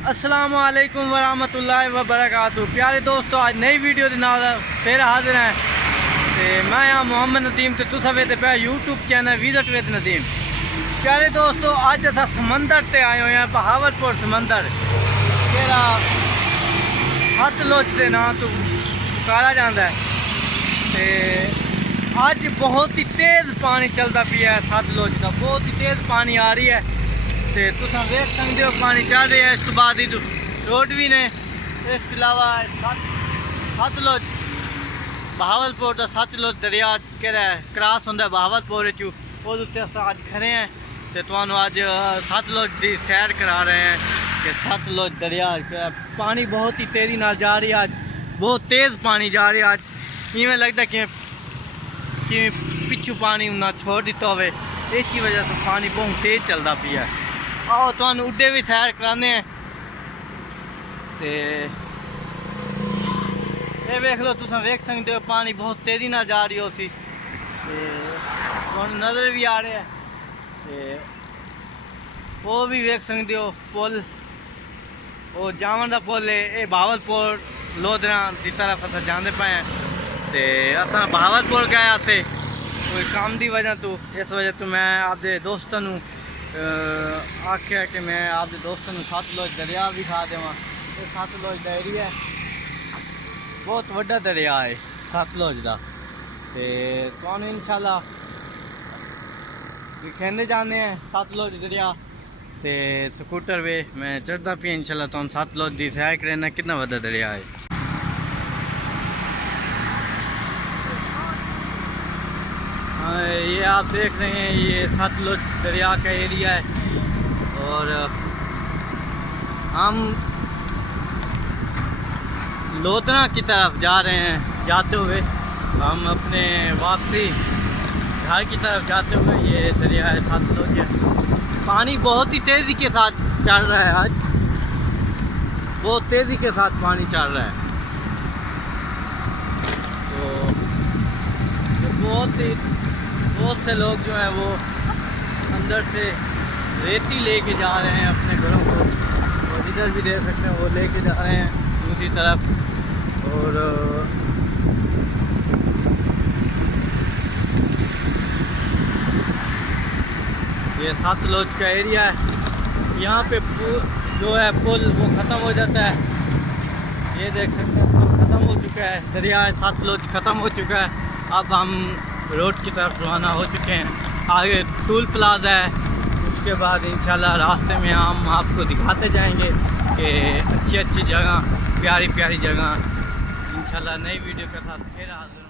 अस्सलाम वालेकुम वरहमतुल्लाहि वबरकातुहू। प्यारे दोस्तों, आज नई वीडियो के नाल फिर हाजिर हैं। तो मैं हाँ मोहम्मद नदीम, तो तुस वेखदे पे YouTube channel visit with Nadeem. प्यारे दोस्तों, अज अस समंदर से आए हुए हैं, बहावलपुर समंदर जेड़ा सतलुज के नाम तो पुकारा जाता है। तो अज बहुत ही तेज़ पानी चलता पिया है सतलुज का, बहुत ही तेज़ पानी आ रही है। तो तुम देख सकते हो पानी चल रहा है। इस तो बाद रोड भी ने, इस अलावा सतलुज बहावलपुर का सतलुज दरिया केड़ा क्रॉस होंगे बहावलपुर चू, वो अज खड़े हैं। तो तुहानू अज सतलुज की सैर करा रहे हैं कि सतलुज दरिया पानी बहुत ही तेज़ी नाल जा रही है। अज बहुत तेज़ पानी जा रही है। अज इवें लगता कि पिछू पानी उन्हें छोड़ दिता हो, इसी वजह से पानी बहुत तेज़ चलता पिया। आओ तुहानू उड्डे भी सैर कराने हैं। तो ये वेख लो, तुम वेख सकते हो पानी बहुत तेज़ी ना जा रही हो सी। तुहानू नज़र भी आ रहा है। तो वो भी वेख सकते हो पुल, वो जावन का पुल है। ये बहावलपुर लोधरा की तरफ अस जाते पे हैं। तो अस बहावलपुर गए असे कोई काम की वजह तो, इस वजह तो मैं आपके दोस्तों आख्या कि मैं आपके दोस्तों सतलुज दरिया भी खा देव। सतलुज का एरिया है, बहुत वड्डा दरिया है सतलुज का। तो तुहानू इंशाल्लाह दिखाते जाने हैं सतलुज दरिया। तो स्कूटर वे मैं चढ़ता पिया इंशाल्लाह तुम सतलुज की सैर करना, कितना वड्डा दरिया है। ये आप देख रहे हैं, ये सतलुज दरिया का एरिया है। और हम लोधरा की तरफ जा रहे हैं। जाते हुए हम अपने वापसी घर की तरफ जाते हुए, ये दरिया है सतलुज है। पानी बहुत ही तेज़ी के साथ चल रहा है। आज बहुत तेज़ी के साथ पानी चल रहा है। तो बहुत से लोग जो हैं वो अंदर से रेती लेके जा रहे हैं अपने घरों को, और इधर भी देख सकते हैं वो लेके जा रहे हैं दूसरी तरफ। और ये सतलुज का एरिया है। यहाँ पे जो है पुल वो ख़त्म हो जाता है। ये देख सकते हैं पुल ख़त्म हो चुका है, दरिया सतलुज ख़त्म हो चुका है। अब हम रोड की तरफ रवाना हो चुके हैं। आगे टूल प्लाजा है, उसके बाद इंशाल्लाह रास्ते में हम आपको दिखाते जाएंगे कि अच्छी अच्छी जगह, प्यारी प्यारी जगह। इंशाल्लाह नई वीडियो के साथ फिर हाजिर